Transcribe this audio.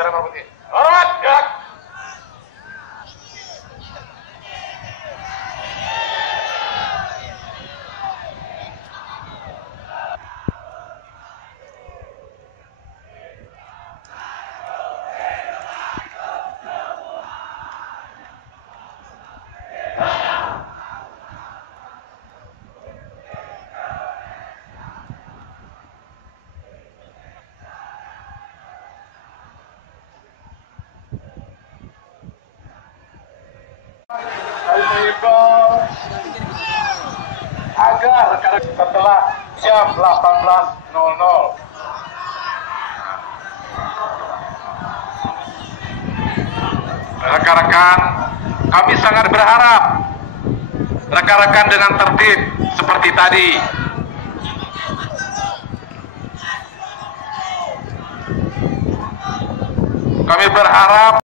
bendera merah putih. Hormat, gerak. Kami mengimbau agar rekan-rekan setelah jam 18.00 rekan-rekan, kami sangat berharap rekan-rekan dengan tertib seperti tadi. Kami berharap